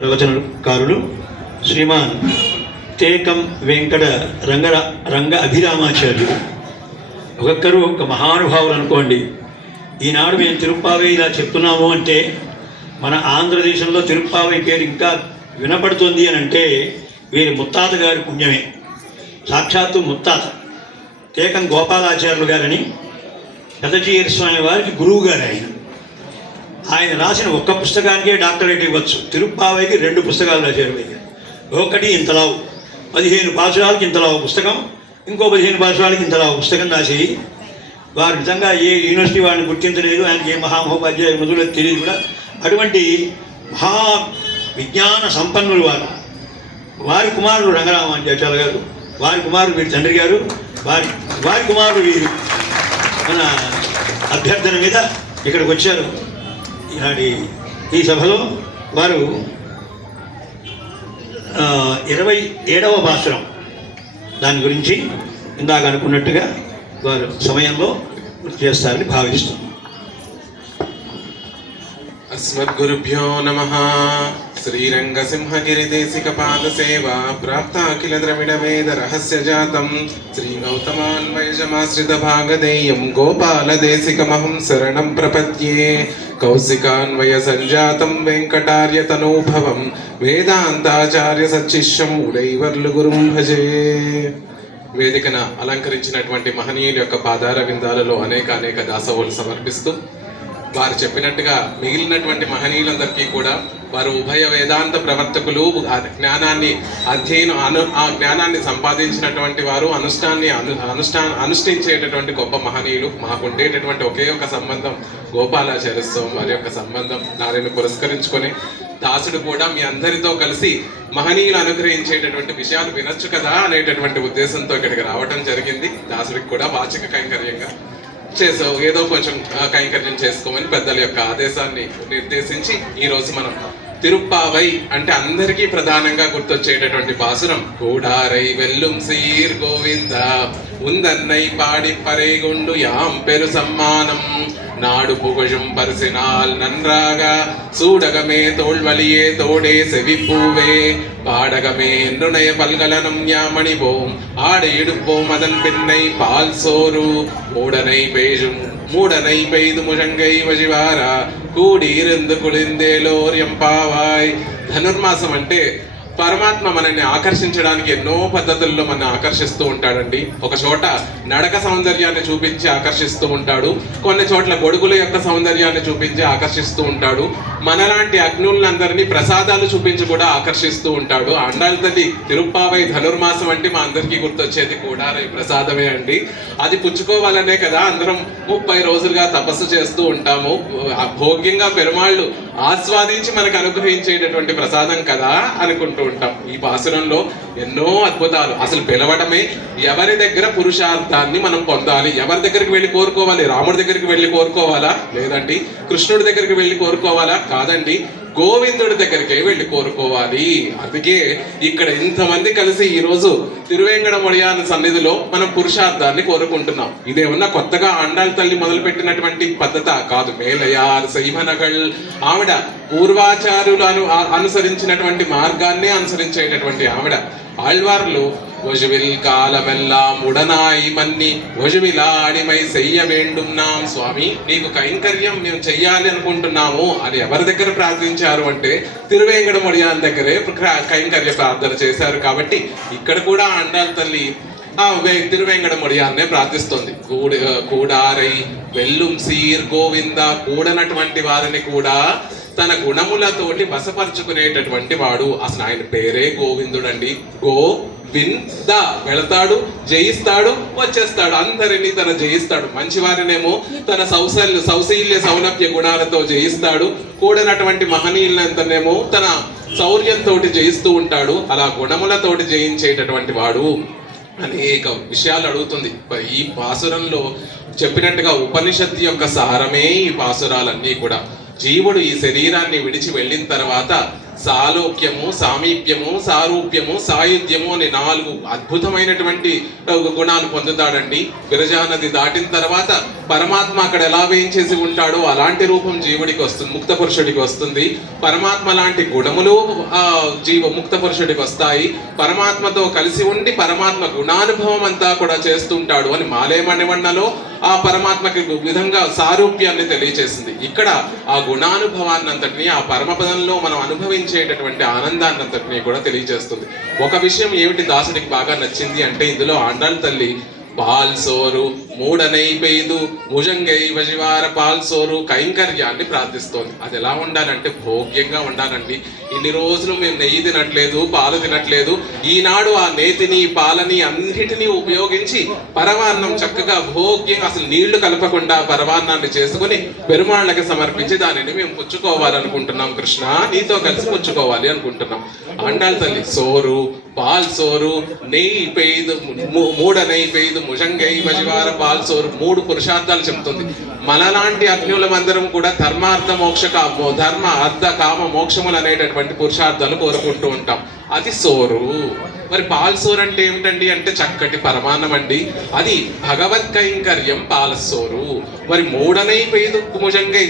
ప్రవచనకారులు శ్రీమాన్ తేకం వెంకట రంగ అభిరామాచార్యులు. ఒక్కొక్కరు ఒక మహానుభావులు అనుకోండి. ఈనాడు మేము తిరుప్పావై ఇలా చెప్తున్నాము అంటే మన ఆంధ్రదేశంలో తిరుప్పావై పేరు ఇంకా వినపడుతుంది అని అంటే వీరి ముత్తాత గారి పుణ్యమే. సాక్షాత్తు ముత్తాత తేకం గోపాలాచార్యులు గారని పెదజీయర్ స్వామి వారికి గురువు గారు. ఆయన రాసిన ఒక్క పుస్తకానికే డాక్టరేట్ ఇవ్వచ్చు. తిరుప్పావైకి 2 పుస్తకాలు రాశారు. ఒకటి ఇంతలావు 15 పాఠశాలకి ఇంతలావు పుస్తకం, ఇంకో 15 పాఠశాలకి ఇంతలావు పుస్తకం రాసి వారు నిజంగా ఏ యూనివర్సిటీ వారిని గుర్తించలేదు. ఆయనకి ఏ మహామహోపాధ్యాయ మొదలు తెలియదు కూడా. అటువంటి మహా విజ్ఞాన సంపన్నులు వారి కుమారుడు రంగరామాచార్య గారు, వారి కుమారుడు వీరి తండ్రి గారు, వారి కుమారుడు వీరు మన అభ్యర్థన మీద ఇక్కడికి వచ్చారు. ఈ సభలో వారు 27వ పాసురం దాని గురించి ఇందాక అనుకున్నట్టుగా వారు సమయంలో గుర్తు చేస్తారని భావిస్తున్నాం. అస్మద్గురుభ్యో నమః. శ్రీరంగసింహగిరిదేశిక పాదసేవా ప్రాప్త అఖిల ద్రవిడ వేద రహస్య జాతం శ్రీ గౌతమాన్వయజమాశ్రిత భాగదేయం గోపాలదేశికమహం శరణం ప్రపద్యే. కౌశికాన్వయ సంజాతం వెంకటార్య తనూభవం వేదాంతాచార్య సచ్చిష్యం ఉడైవర్లు గురుం భజే. వేదికన అలంకరించినటువంటి మహనీయుల యొక్క పాదార విందాలలో అనేక దాసవులు సమర్పిస్తూ వారు చెప్పినట్టుగా మిగిలినటువంటి మహనీయులందరికీ కూడా వారు ఉభయ వేదాంత ప్రవర్తకులు, జ్ఞానాన్ని ఆ జ్ఞానాన్ని సంపాదించినటువంటి వారు, అనుష్ఠించేటటువంటి గొప్ప మహనీయులు. మాకుండేటటువంటి ఒకే ఒక సంబంధం గోపాలాచార్య స్వామి వారి యొక్క సంబంధం. దానిని పురస్కరించుకొని దాసుడు కూడా మీ అందరితో కలిసి మహనీయులు అనుగ్రహించేటటువంటి విషయాలు వినొచ్చు కదా అనేటటువంటి ఉద్దేశంతో ఇక్కడికి రావటం జరిగింది. దాసుడికి కూడా వాచిక కైంకర్యంగా ఏదో కొంచెం కైంకర్యం చేసుకోమని పెద్దల యొక్క ఆదేశాన్ని నిర్దేశించి ఈరోజు మనం తిరుప్పావై అంటే అందరికీ ప్రధానంగా గుర్తొచ్చేటటువంటి పాసురం కూడారై వెల్లుం సీర్ గోవింద ఉందన్నై పాడి పరేగుండు యాం పెరు సమ్మానం నాడు పుగజుం పరిసినాల్ నన్రాగా సూడగమే తోళ్వలియే తోడే సెవిపూవే பாடகமே நுணைய பல்கலனும் யாமணிவோம் ஆடு இடுப்போம் அதன் பின்னை பால் சோறு மூடனை பெய்து முழங்கை வழிவாரா కూడి ఇருந்து కుళిందేలోర్ ఎంపావాయ్. ధనుర్మాసం అంటే పరమాత్మ మనల్ని ఆకర్షించడానికి ఎన్నో పద్ధతుల్లో మన ఆకర్షిస్తూ ఉంటాడండి. ఒక చోట నడక సౌందర్యాన్ని చూపించి ఆకర్షిస్తూ ఉంటాడు, కొన్ని చోట్ల గొడుగుల యొక్క సౌందర్యాన్ని చూపించి ఆకర్షిస్తూ ఉంటాడు. మనలాంటి అగ్నులందరినీ ప్రసాదాలు చూపించి కూడా ఆకర్షిస్తూ ఉంటాడు. అండాల తల్లి తిరుప్పావై ధనుర్మాసం అంటే మా అందరికీ గుర్తొచ్చేది కూడా ప్రసాదమే అండి. అది పుచ్చుకోవాలనే కదా అందరం 30 రోజులుగా తపస్సు చేస్తూ ఉంటాము. భోగ్యంగా పెరుమాళ్ళు ఆస్వాదించి మనకు అనుగ్రహించేటటువంటి ప్రసాదం కదా అనుకుంటూ ఉంటాం. ఈ పాసురంలో ఎన్నో అద్భుతాలు. అసలు పిలవటమే ఎవరి దగ్గర పురుషార్థాన్ని మనం పొందాలి, ఎవరి దగ్గరికి వెళ్ళి కోరుకోవాలి. రాముడి దగ్గరికి వెళ్ళి కోరుకోవాలా? లేదండి. కృష్ణుడి దగ్గరికి వెళ్ళి కోరుకోవాలా? కాదండి. గోవిందుడి దగ్గరికే వెళ్ళి కోరుకోవాలి. అందుకే ఇక్కడ ఇంతమంది కలిసి ఈరోజు తిరువేంకటముడియాన్ సన్నిధిలో మనం పురుషార్థాన్ని కోరుకుంటున్నాం. ఇదేమన్నా కొత్తగా ఆండాళ్ళ తల్లి మొదలుపెట్టినటువంటి పద్ధత కాదు. మేలయార్ సైమనగల్ ఆవిడ పూర్వాచార్యులు అనుసరించినటువంటి మార్గాన్నే అనుసరించేటటువంటి ఆవిడ. ఆళ్వార్లు ఒజువిల్ కాలమెల్లాం ఉడనాయి మన్ని ఒజువిలాడిమై చెయ్య వేండున్నాం. స్వామి నీకు కైంకర్యం మేము చెయ్యాలి అనుకుంటున్నాము అని ఎవరి దగ్గర ప్రార్థించారు అంటే తిరువేంకటముడియాన్ దగ్గరే కైంకర్య ప్రార్థన చేశారు. కాబట్టి ఇక్కడ కూడా ఆండాళ్ళ తల్లి తిరువేంకటముడియాన్నే ప్రార్థిస్తుంది. కూడారై వెల్లుం సీర్ గోవింద కూడనటువంటి వారిని కూడా తన గుణములతోటి వశపరుచుకునేటటువంటి వాడు. అసలు ఆయన పేరే గోవిందుడండి. గోవింద వెళతాడు, జయిస్తాడు, వచ్చేస్తాడు, అందరినీ తన జయిస్తాడు. మంచివారినేమో తన సౌశీల్య సౌలభ్య గుణాలతో జయిస్తాడు, కూడనటువంటి మహనీయులంతనేమో తన శౌర్యంతో జయిస్తూ ఉంటాడు. అలా గుణములతోటి జయించేటటువంటి వాడు. అనేక విషయాలు అడుగుతుంది ఈ పాసురంలో. చెప్పినట్టుగా ఉపనిషత్తు యొక్క సారమే ఈ పాసురాలన్నీ కూడా. జీవుడు ఈ శరీరాన్ని విడిచి వెళ్ళిన తర్వాత సాలోక్యము, సామీప్యము, సారూప్యము, సాయుధ్యము అనే 4 అద్భుతమైనటువంటి గుణాలు పొందుతాడండి. విరజా నది దాటిన తర్వాత పరమాత్మ అక్కడ ఎలా వేయించేసి ఉంటాడో అలాంటి రూపం జీవుడికి వస్తుంది, ముక్త పురుషుడికి వస్తుంది. పరమాత్మ లాంటి గుణములు ముక్త పురుషుడికి వస్తాయి. పరమాత్మతో కలిసి ఉండి పరమాత్మ గుణానుభవం అంతా కూడా చేస్తుంటాడు అని మాలేమణివన్నలో ఆ పరమాత్మకి విధంగా సారూప్యాన్ని తెలియచేసింది. ఇక్కడ ఆ గుణానుభవాన్ని అంతటినీ, ఆ పరమపదంలో మనం అనుభవించేటటువంటి ఆనందాన్ని అంతటినీ కూడా తెలియజేస్తుంది. ఒక విషయం ఏమిటి దాసుడికి బాగా నచ్చింది అంటే, ఇందులో ఆండాళ్ళ తల్లి పాల్సోరు మూడనై పెయిదు ముజంగై వజివార పాల్సోరు కైంకర్యాన్ని ప్రార్థిస్తోంది. అది ఎలా ఉండాలంటే భోగ్యంగా ఉండాలండి. ఇన్ని రోజులు మేము నెయ్యి తినట్లేదు, పాలు తినట్లేదు. ఈనాడు ఆ నేతిని, పాలని అన్నిటినీ ఉపయోగించి పరమాన్నం చక్కగా భోగ్యంగా, అసలు నీళ్లు కలపకుండా పరమాన్నాన్ని చేసుకుని పెరుమాళ్ళకి సమర్పించి దానిని మేము పుచ్చుకోవాలనుకుంటున్నాం. కృష్ణ, నీతో కలిసి పుచ్చుకోవాలి అనుకుంటున్నాం. ఆండాళ్ళ తల్లి సోరు, పాల్ సోరు, నెయ్యి పెయిదు, మూడనై పెయిదు ముజంగై వజివార పాల్సోరు 3 పురుషార్థాలు చెప్తుంది. మనలాంటి అజ్ఞులమందరం కూడా ధర్మార్థ మోక్ష ధర్మ అర్థ కామ మోక్షములు అనేటటువంటి పురుషార్థాలు కోరుకుంటూ ఉంటాం. అది సోరు. మరి పాల్సోరు అంటే ఏమిటండి అంటే చక్కటి పరమాన్నం అండి. అది భగవత్ కైంకర్యం పాలసోరు. మరి మూడనై పెయిదు ముజంగై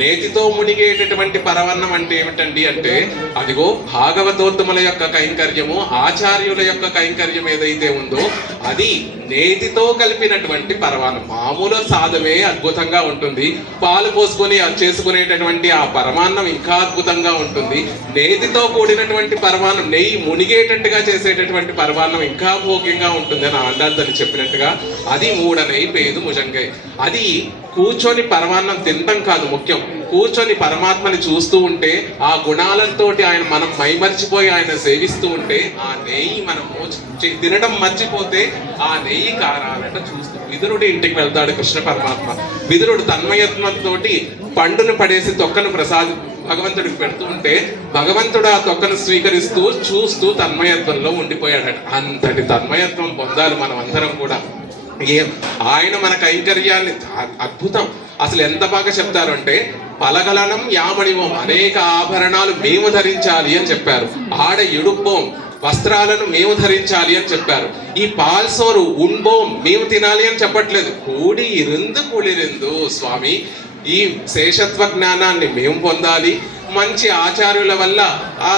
నేతితో మునిగేటటువంటి పరమాన్నం అంటే ఏమిటండి అంటే, అదిగో భాగవతోత్తముల యొక్క కైంకర్యము, ఆచార్యుల యొక్క కైంకర్యం ఏదైతే ఉందో అది నేతితో కలిపినటువంటి పరమాన్నం. మామూలు సాధమే అద్భుతంగా ఉంటుంది. పాలు పోసుకొని చేసుకునేటటువంటి ఆ పరమాన్నం ఇంకా అద్భుతంగా ఉంటుంది. నేతితో కూడినటువంటి పరమాన్నం, నెయ్యి మునిగేటట్టుగా చేసేటటువంటి పరమాన్నం ఇంకా భోగ్యంగా ఉంటుంది అని ఆండాళ్ళ తల్లి చెప్పినట్టుగా అది మూడనై పేదు ముజంగై. అది కూర్చొని పరమాన్నం తినటం కాదు ముఖ్యం, కూర్చొని పరమాత్మని చూస్తూ ఉంటే ఆ గుణాలతోటి ఆయన మనం మైమర్చిపోయి ఆయన సేవిస్తూ ఉంటే ఆ నెయ్యి మనం తినడం మర్చిపోతే ఆ నెయ్యి కారాలంట చూస్తూ విదురుడి ఇంటికి వెళ్తాడు కృష్ణ పరమాత్మ. విదురుడు తన్మయత్వంతో పండును పడేసి తొక్కను భగవంతుడికి పెడుతూ ఉంటే భగవంతుడు ఆ తొక్కను స్వీకరిస్తూ చూస్తూ తన్మయత్వంలో ఉండిపోయాడట. అంతటి తన్మయత్వం పొందాలి మనం అందరం కూడా. ఆయన మన కైంకర్యాన్ని అద్భుతం. అసలు ఎంత బాగా చెప్తారు అంటే, పలగలనం యామణివం, అనేక ఆభరణాలు మేము ధరించాలి అని చెప్పారు. ఆడ ఎడుపోం, వస్త్రాలను మేము ధరించాలి అని చెప్పారు. ఈ పాల్సోరు ఉన్బోం మేము తినాలి అని చెప్పట్లేదు. కూడి ఇరుందు కుళిరిందు స్వామి, ఈ శేషత్వ జ్ఞానాన్ని మేము పొందాలి, మంచి ఆచార్యుల వల్ల ఆ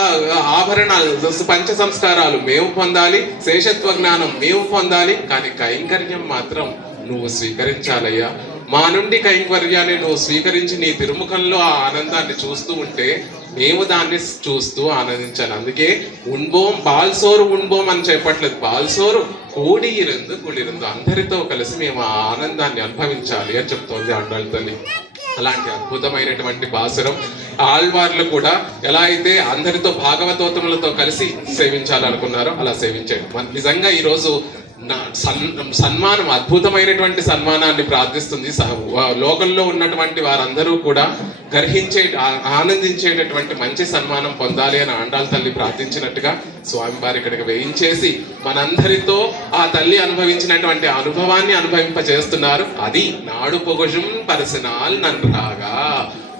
ఆభరణాలు పంచ సంస్కారాలు మేము పొందాలి, శేషత్వ జ్ఞానం మేము పొందాలి, కానీ కైంకర్యం మాత్రం నువ్వు స్వీకరించాలయ్యా. మా నుండి కైంకర్యాన్ని నువ్వు స్వీకరించి నీ తిరుముఖంలో ఆ ఆనందాన్ని చూస్తూ ఉంటే మేము దాన్ని చూస్తూ ఆనందించాలి. అందుకే ఉన్బోం పాల్సోరు ఉన్బోం అని చెప్పట్లేదు, పాల్సోరు కూడి ఇరుందు కుళిరుందు, అందరితో కలిసి మేము ఆ ఆనందాన్ని అనుభవించాలి అని చెప్తోంది ఆండాళ్ళ తల్లి. అలాంటి అద్భుతమైనటువంటి పాసురం ఆళ్వార్లు కూడా ఎలా అయితే అందరితో భాగవతోత్తములతో కలిసి సేవించాలనుకున్నారో అలా సేవించాడు. నిజంగా ఈరోజు సన్మానం, అద్భుతమైనటువంటి సన్మానాన్ని ప్రార్థిస్తుంది. లోకంలో ఉన్నటువంటి వారందరూ కూడా ఆనందించేటటువంటి మంచి సన్మానం పొందాలి అని ఆండాళ్ళ తల్లి ప్రార్థించినట్టుగా స్వామివారి ఇక్కడికి వేయించేసి మనందరితో ఆ తల్లి అనుభవించినటువంటి అనుభవాన్ని అనుభవింపజేస్తున్నారు. అది నాడు పొగజుం పరిసనాల్ నన్రాగా.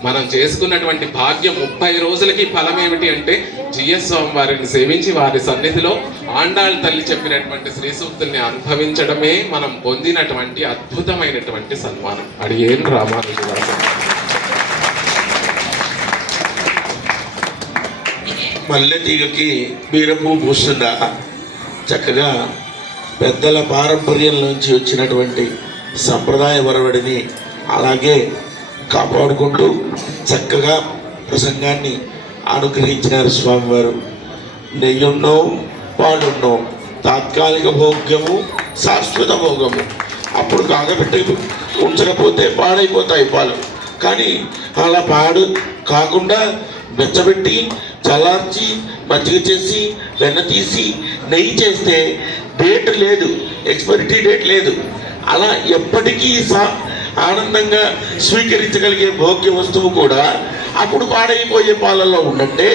మనం చేసుకున్నటువంటి భాగ్యం 30 రోజులకి ఫలం ఏమిటి అంటే, జిఎస్ స్వామి వారిని సేవించి వారి సన్నిధిలో ఆండాళ్ళ తల్లి చెప్పినటువంటి శ్రీ సూక్తుల్ని అనుభవించడమే మనం పొందినటువంటి అద్భుతమైనటువంటి సన్మానం. అడిగేను రామానుజు గారు. మల్లె తీగకి బీరపు పూస్తుందా? చక్కగా పెద్దల పారంపర్యం నుంచి వచ్చినటువంటి సంప్రదాయ వరవడిని అలాగే కాపాడుకుంటూ చక్కగా ప్రసంగాన్ని అనుగ్రహించినారు స్వామివారు. నెయ్యున్నో పాలున్నో తాత్కాలిక భోగ్యము శాశ్వత భోగము. అప్పుడు కాగబెట్టి ఉంచకపోతే పాడైపోతాయి పాలు. కానీ అలా పాడు కాకుండా బెచ్చబెట్టి చల్లార్చి మజ్జిగ చేసి వెన్న తీసి నెయ్యి చేస్తే డేట్ లేదు, ఎక్స్పైరిటీ డేట్ లేదు. అలా ఎప్పటికీ ఆనందంగా స్వీకరించగలిగే భోగ్య వస్తువు కూడా అప్పుడు పాడైపోయే పాలల్లో ఉండంటే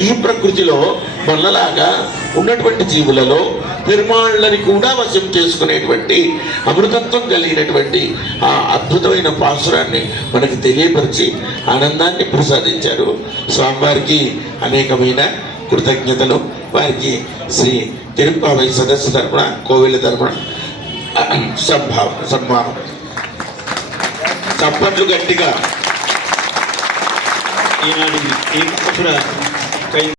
ఈ ప్రకృతిలో మనలాగా ఉన్నటువంటి జీవులలో పెరుమాళ్ళని కూడా వశం చేసుకునేటువంటి అమృతత్వం కలిగినటువంటి ఆ అద్భుతమైన పాసురాన్ని మనకు తెలియపరిచి ఆనందాన్ని ప్రసాదించారు. స్వామివారికి అనేకమైన కృతజ్ఞతలు. వారికి శ్రీ తిరుప్పావై సదస్సు తరపున, కోవిల తరపున సన్మానం. చప్పట్లు గట్టిగా. ఈనాటి ఏకాసుర